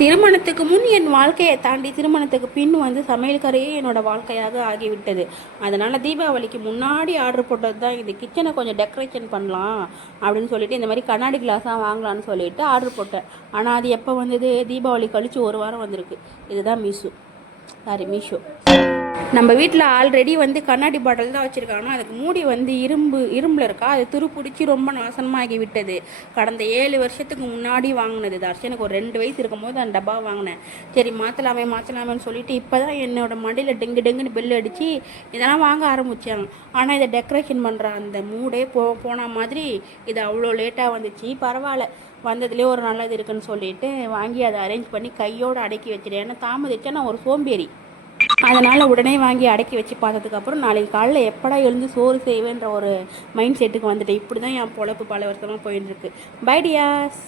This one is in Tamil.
திருமணத்துக்கு முன் என் வாழ்க்கையை தாண்டி திருமணத்துக்கு பின் சமையல்காரையே என்னோடய வாழ்க்கையாக ஆகிவிட்டது. அதனால் தீபாவளிக்கு முன்னாடி ஆர்டர் போட்டது தான் இது. கிச்சனை கொஞ்சம் டெக்கரேஷன் பண்ணலாம் அப்படின்னு சொல்லிட்டு இந்த மாதிரி கண்ணாடி கிளாஸாக வாங்கலான்னு சொல்லிட்டு ஆர்டர் போட்டேன். ஆனால் அது எப்போ வந்தது? தீபாவளி கழித்து ஒரு வாரம் வந்திருக்கு. இதுதான் மீஷோ. நம்ம வீட்டில் ஆல்ரெடி கண்ணாடி பாட்டில் தான் வச்சுருக்காங்கன்னா அதுக்கு மூடி இரும்பில் இருக்கா, அது துருப்பிடிச்சி ரொம்ப நாசனமாகி விட்டது. கடந்த 7 வருஷத்துக்கு முன்னாடி வாங்கினது. தர்ஷனுக்கு ஒரு 2 வயசு இருக்கும் போது அந்த டப்பா வாங்கினேன். சரி மாற்றலாமேன்னு சொல்லிட்டு இப்போ தான் என்னோடய மடியில் டெங்குன்னு பெல் அடித்து இதெல்லாம் வாங்க ஆரம்பித்தாங்க. ஆனால் இதை டெக்கரேஷன் பண்ணுற அந்த மூடே போன மாதிரி இது அவ்வளோ லேட்டாக வந்துச்சு. பரவாயில்ல, வந்ததுலேயே ஒரு நல்லது இருக்குன்னு சொல்லிட்டு வாங்கி அதை அரேஞ்ச் பண்ணி கையோடு அடக்கி வச்சிட்டேன். ஏன்னா தாமதிச்சா நான் ஒரு சோம்பேறி. அதனால் உடனே வாங்கி அடக்கி வச்சு பார்த்ததுக்கப்புறம் நாளைக்கு காலைல எப்படா எழுந்து சோறு செய்வேன்ற ஒரு மைண்ட் செட்டுக்கு வந்துட்டேன். இப்படி தான் என் பொழப்பு பல வருஷமாக போயின்னு இருக்கு. பை டியாஸ்.